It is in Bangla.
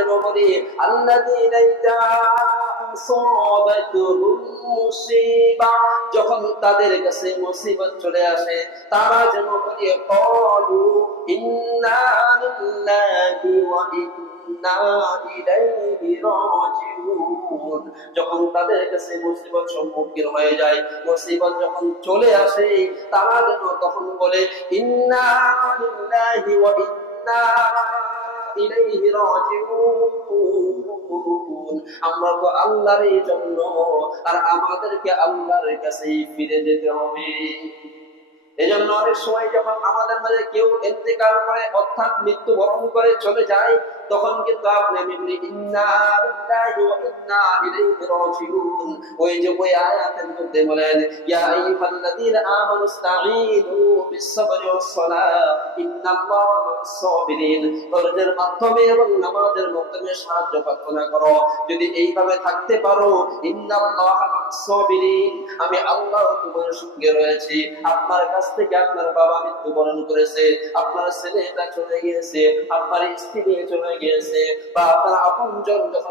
যেন বলি আল্লাযীনা ইযা আসাবাতুহুম মুসিবা, যখন তাদের কাছে মুসিবত চলে আসে তারা যেন বলি ক্বালু ইন্না লিল্লাহি ওয়া ইন্না ইলাইহি রাজিউন। যখন তাদের কাছে মুসিবত সম্মুখীন হয়ে যায়, মুসিবত যখন চলে আসে, তারা যেন তখন বলে ইন্না লিল্লাহি ওয়া ইন্না ইলাইহি রাজিউন। আমরা তো আল্লাহর জন্য আর আমাদেরকে আল্লাহর কাছেই ফিরে যেতে হবে। এজন্য অনেক সময় যখন আমাদের মাঝে কেউ ইন্তেকাল করে অর্থাৎ মৃত্যুবরণ করে চলে যায়, তখন কিন্তু আপনি আমি বলি ইন্না লিল্লাহি ওয়া ইন্না ইলাইহি রাজিউন। ওই যে ওই আয়াতের মধ্যে বলেন ইয়া আইয়ুহাল্লাযীনা আমানু ইসতাঈনু বিস-সাবরি ওয়াস-সালাহ ইন্নাল্লাহা মা'আস-সাবিরিন। ধৈর্যের মাধ্যমে এবং নামাজের মাধ্যমে সাহায্য প্রার্থনা করো। যদি এইভাবে থাকতে পারো, ইন্নাল্লাহা মা'আস-সাবিরিন, আমি আল্লাহ তোমার সঙ্গে রয়েছি। আপনার কাছ থেকে আপনার বাবা মৃত্যুবরণ করেছে, আপনার ছেলেটা চলে গিয়েছে, আপনার স্ত্রী চলে গিয়েছে, বা আপনার আপনজন যখন